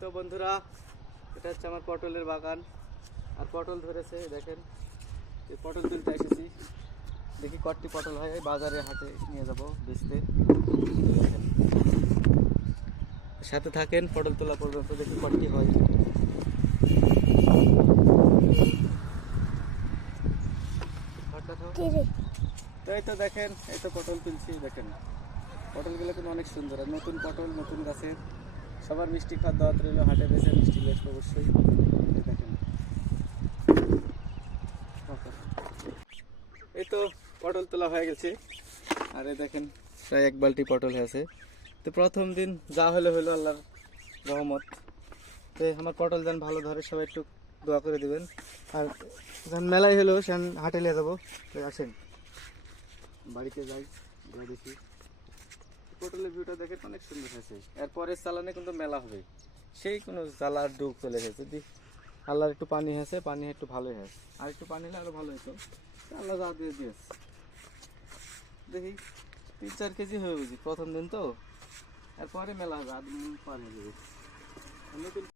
তো বন্ধুরা, এটা হচ্ছে আমার পটলের বাগান। আর পটল ধরেছে, দেখেন এই পটল তুলতে এসেছি। দেখি কতটি পটল হয়, এই বাজারে হাটে নিয়ে যাব বেচতে। দেখেন, সাথে থাকেন পটল তোলা পর্যন্ত, দেখি কতটি হয়। তো এই তো দেখেন, এই তো পটল তুলছি। দেখেন পটলগুলো কিন্তু অনেক সুন্দর, আর নতুন পটল, নতুন গাছের। সবার মিষ্টি খাওয়ার দাওয়াত রইল, হাটে বেছে মিষ্টি লেস অবশ্যই। এই দেখেন, এই তো পটল তোলা হয়ে গেছে। আর এই দেখেন প্রায় এক বালতি পটল হয়েছে। তো প্রথম দিন যা হলো হলো, আল্লাহর রহমত। তো আমার পটল যেন ভালো ধরে, সবাই একটু দোয়া করে দেবেন। আর যখন মেলায় হলো সেখান হাটে নিয়ে যাবো। তো আসেন বাড়িতে যাই, যা দেখি। পটলের ভিউটা দেখে অনেক সুন্দর হয়েছে। এরপরের চালানে কিন্তু মেলা হবে, সেই কোনো জ্বালার ডুব চলে গেছে। আল্লাহর একটু পানি হয়েছে, পানি একটু ভালোই হয়েছে। আর একটু পানি হলে আরো ভালো হতো। আল্লাহ যা দিয়ে দিয়েছে, দেখি 3-4 কেজি হয়ে বুঝি প্রথম দিন তো। এরপরে মেলা হবে, আধ পার হয়ে যাবে। নতুন